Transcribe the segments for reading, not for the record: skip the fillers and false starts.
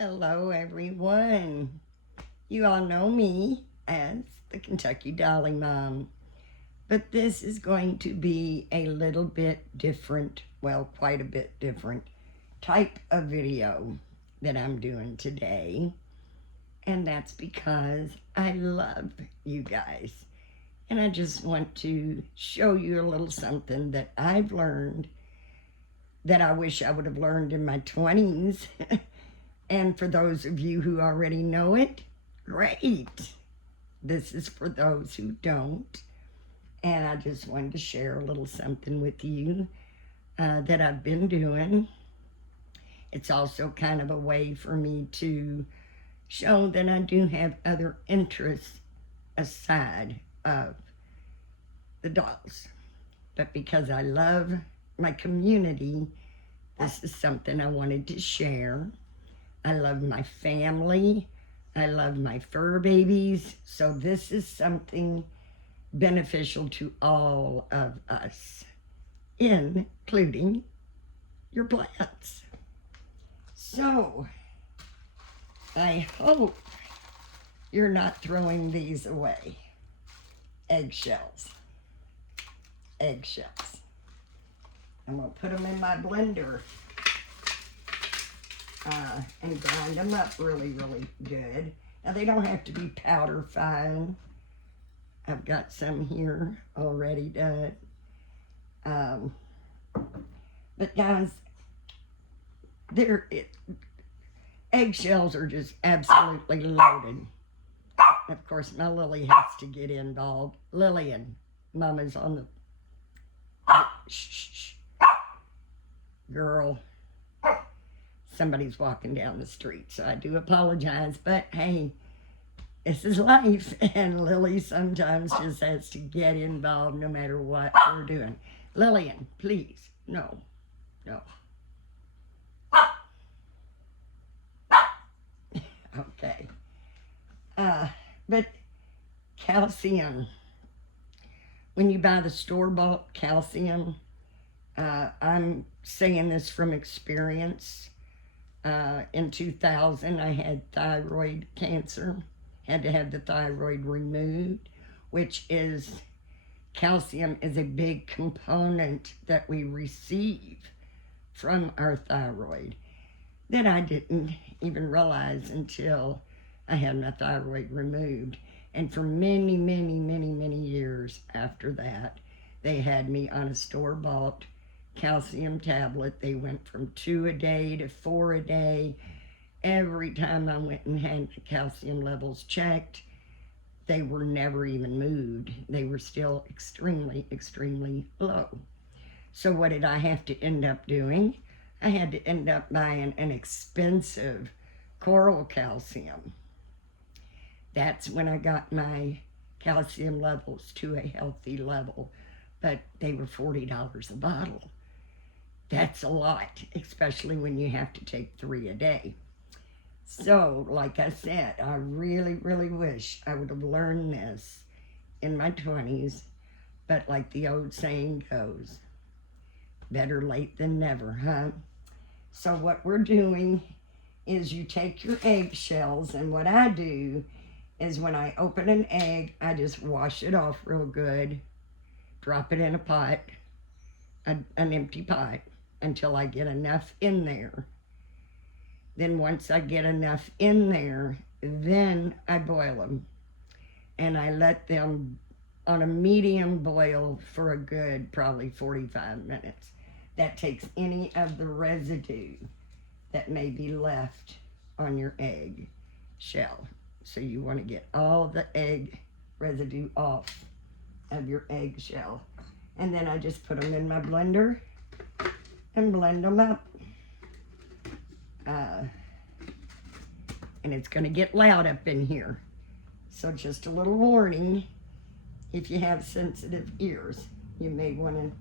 Hello, everyone. You all know me as the Kentucky Dolly Mom, but this is going to be a little bit different, well, quite a bit different type of video that I'm doing today, and that's because I love you guys, and I just want to show you a little something that I've learned that I wish I would have learned in my 20s. And for those of you who already know it, great. This is for those who don't. And I just wanted to share a little something with you that I've been doing. It's also kind of a way for me to show that I do have other interests aside of the dolls. But because I love my community, this is something I wanted to share. I love my family. I love my fur babies. So this is something beneficial to all of us, including your plants. So I hope you're not throwing these away. Eggshells. Eggshells. I'm going to put them in my blender. And grind them up really, really good. Now, they don't have to be powder fine. I've got some here already done. But guys, eggshells are just absolutely loaded. Of course, my Lily has to get involved. Lillian, Mama's on the... Shh. Girl. Somebody's walking down the street, so I do apologize, but hey, this is life, and Lily sometimes just has to get involved no matter what we're doing. Lillian, please, no. Okay. But calcium, when you buy the store-bought calcium, I'm saying this from experience. In 2000, I had thyroid cancer, had to have the thyroid removed, which is, calcium is a big component that we receive from our thyroid that I didn't even realize until I had my thyroid removed. And for many, many, many, many years after that, they had me on a store-bought calcium tablet. They went from 2 a day to 4 a day. Every time I went and had the calcium levels checked, they were never even moved. They were still extremely, extremely low. So what did I have to end up doing? I had to end up buying an expensive coral calcium. That's when I got my calcium levels to a healthy level, but they were $40 a bottle. That's a lot, especially when you have to take 3 a day. So, like I said, I really, really wish I would have learned this in my 20s. But like the old saying goes, better late than never, huh? So what we're doing is you take your eggshells, and what I do is when I open an egg, I just wash it off real good, drop it in a pot, an empty pot, until I get enough in there. Then once I get enough in there, then I boil them. And I let them on a medium boil for a good probably 45 minutes. That takes any of the residue that may be left on your egg shell. So you want to get all the egg residue off of your egg shell. And then I just put them in my blender and blend them up. And it's going to get loud up in here. So just a little warning, if you have sensitive ears, you may want to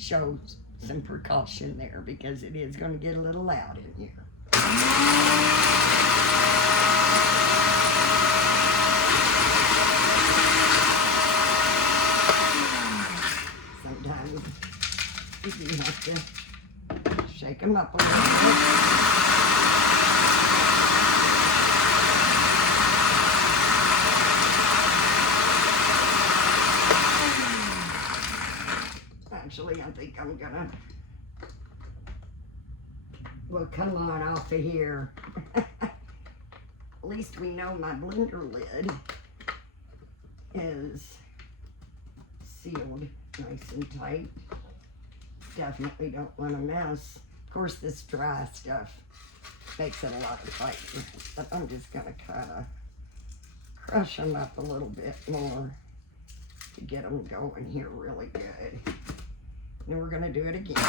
show some precaution there, because it is going to get a little loud in here. Sometimes you have to shake them up a little bit. we'll come on off of here. At least we know my blender lid is sealed nice and tight. Definitely don't want to mess. Of course, this dry stuff makes it a lot of fighting, but I'm just going to kind of crush them up a little bit more to get them going here really good. Then we're going to do it again.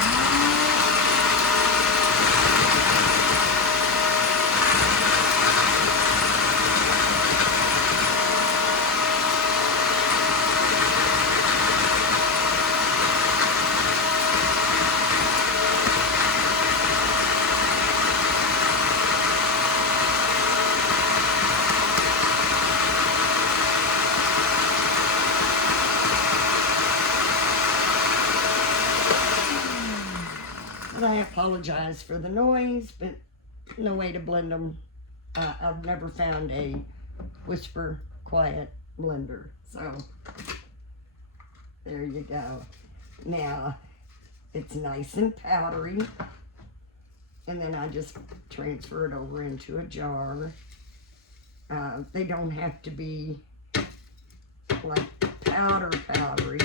And I apologize for the noise, but no way to blend them. I've never found a whisper quiet blender. So there you go. Now it's nice and powdery. And then I just transfer it over into a jar. They don't have to be like powdery.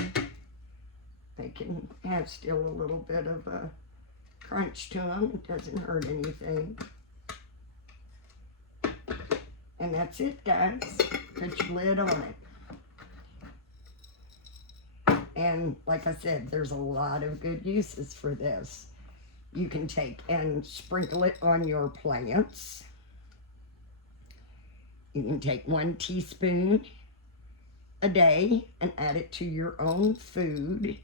They can have still a little bit of a crunch to them. It doesn't hurt anything. And that's it, guys. Put your lid on it. And like I said, there's a lot of good uses for this. You can take and sprinkle it on your plants. You can take 1 teaspoon a day and add it to your own food,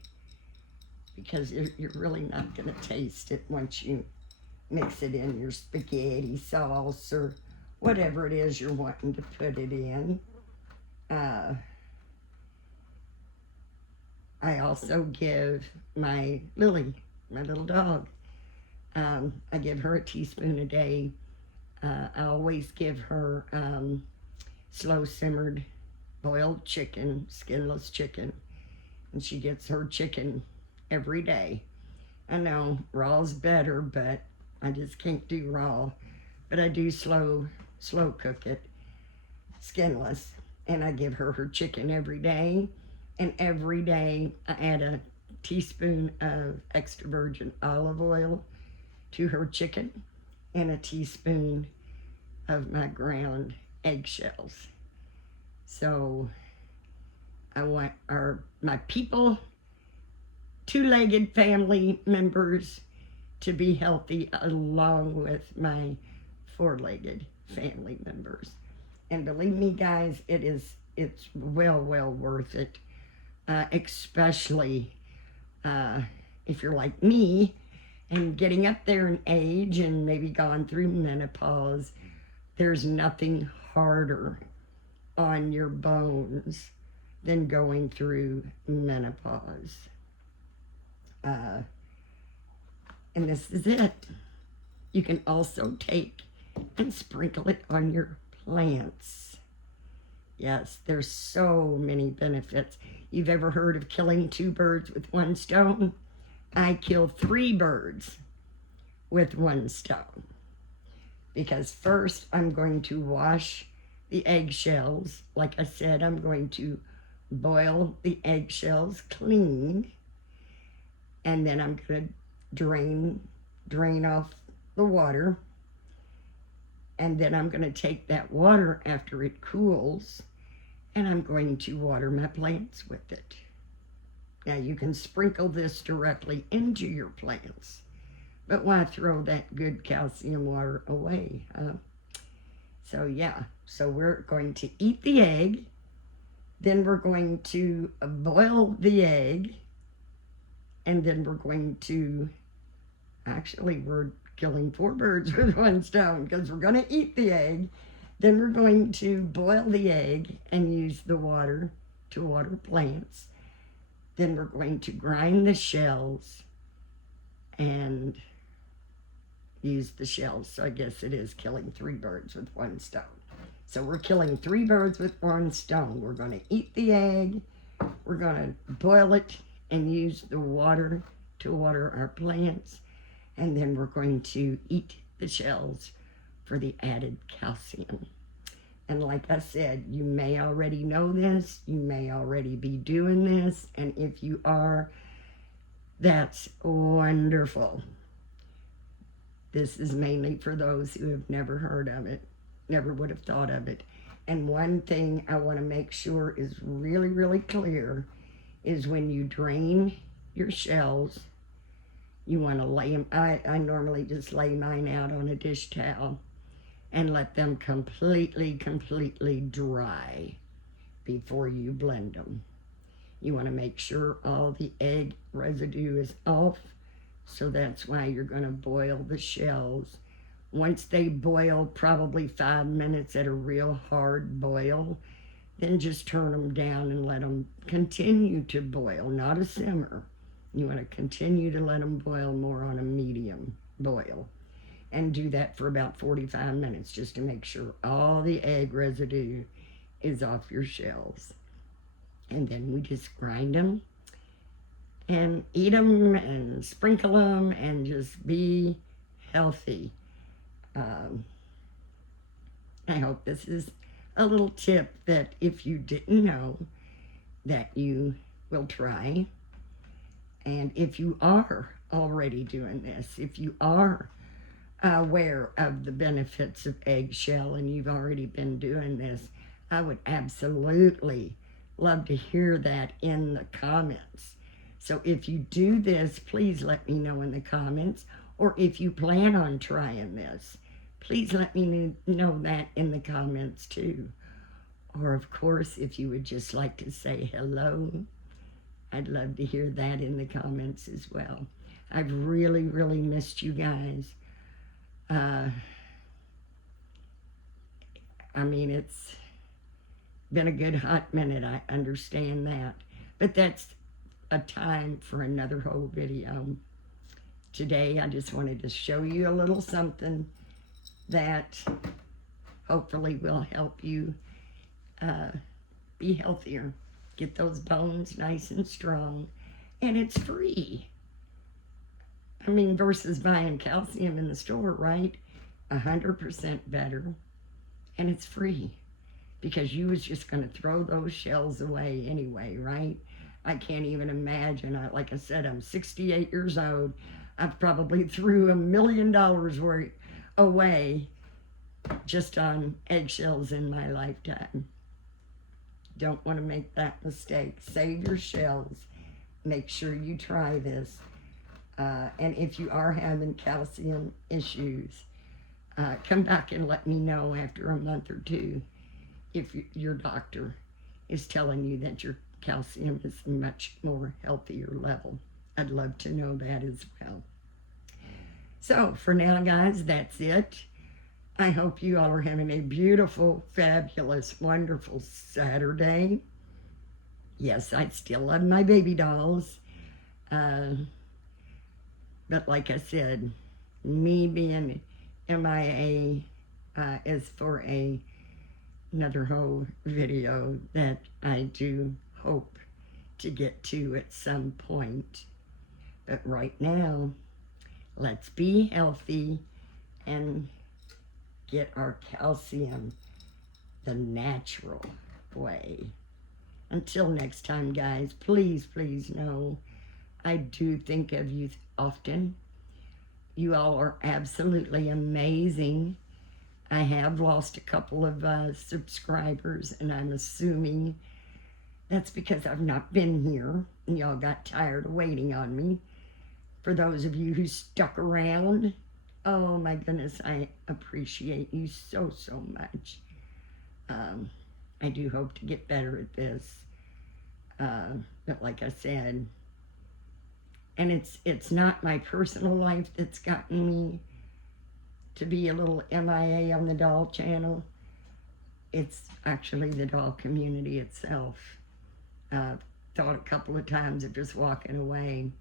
because you're really not going to taste it once you mix it in your spaghetti sauce or whatever it is you're wanting to put it in. I also give my Lily, my little dog, I give her a teaspoon a day. I always give her slow simmered boiled chicken, skinless chicken, and she gets her chicken every day. I know raw's better, but I just can't do raw. But I do slow cook it, skinless, and I give her her chicken every day. And every day I add a teaspoon of extra virgin olive oil to her chicken and a teaspoon of my ground eggshells. So I want my people, 2-legged family members, to be healthy along with my 4-legged family members. And believe me, guys, it's well worth it. Especially if you're like me and getting up there in age and maybe gone through menopause. There's nothing harder on your bones than going through menopause. And this is it. You can also take and sprinkle it on your plants. Yes, there's so many benefits. You've ever heard of killing 2 birds with 1 stone? I kill 3 birds with 1 stone. Because first I'm going to wash the eggshells. Like I said, I'm going to boil the eggshells clean. And then I'm going to drain off the water. And then I'm going to take that water after it cools, and I'm going to water my plants with it. Now you can sprinkle this directly into your plants, but why throw that good calcium water away? So yeah, so we're going to eat the egg, then we're going to boil the egg, and then we're going to, actually we're killing 4 birds with 1 stone, because we're going to eat the egg, then we're going to boil the egg and use the water to water plants. Then we're going to grind the shells and use the shells. So I guess it is killing 3 birds with 1 stone. So we're killing 3 birds with 1 stone. We're going to eat the egg, we're going to boil it and use the water to water our plants, and then we're going to eat the shells for the added calcium. And like I said, you may already know this, you may already be doing this, and if you are, that's wonderful. This is mainly for those who have never heard of it, never would have thought of it. And one thing I want to make sure is really, really clear is when you drain your shells, you want to lay them, I normally just lay mine out on a dish towel and let them completely dry before you blend them. You want to make sure all the egg residue is off, so that's why you're going to boil the shells. Once they boil probably 5 minutes at a real hard boil, then just turn them down and let them continue to boil, not a simmer. You want to continue to let them boil more on a medium boil. And do that for about 45 minutes just to make sure all the egg residue is off your shells. And then we just grind them and eat them and sprinkle them and just be healthy. I hope this is a little tip that if you didn't know, that you will try. And if you are already doing this, if you are aware of the benefits of eggshell and you've already been doing this, I would absolutely love to hear that in the comments. So if you do this, please let me know in the comments, or if you plan on trying this, please let me know that in the comments too. Or of course, if you would just like to say hello, I'd love to hear that in the comments as well. I've really missed you guys. I mean, it's been a good hot minute, I understand that. But that's a time for another whole video. Today, I just wanted to show you a little something that hopefully will help you be healthier. Get those bones nice and strong. And it's free. I mean, versus buying calcium in the store, right? 100% better. And it's free. Because you was just going to throw those shells away anyway, right? I can't even imagine. Like I said, I'm 68 years old. I've probably threw $1 million worth away just on eggshells in my lifetime. Don't want to make that mistake. Save your shells. Make sure you try this. And if you are having calcium issues, come back and let me know after a month or two if your doctor is telling you that your calcium is a much more healthier level. I'd love to know that as well. So for now, guys, that's it. I hope you all are having a beautiful, fabulous, wonderful Saturday. Yes, I still love my baby dolls. But like I said, me being MIA is for another whole video that I do hope to get to at some point. But right now, let's be healthy and get our calcium the natural way. Until next time, guys, please know I do think of you often. You all are absolutely amazing. I have lost a couple of subscribers, and I'm assuming that's because I've not been here and y'all got tired of waiting on me. For those of you who stuck around, oh my goodness, I appreciate you so much. I do hope to get better at this. But like I said, and it's not my personal life that's gotten me to be a little MIA on the doll channel. It's actually the doll community itself. Thought a couple of times of just walking away.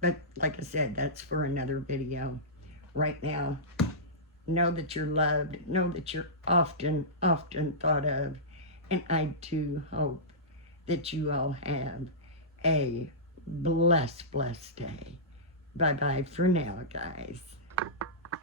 But like I said, that's for another video. Right now, know that you're loved. Know that you're often thought of. And I do hope that you all have a blessed day. Bye bye for now, guys.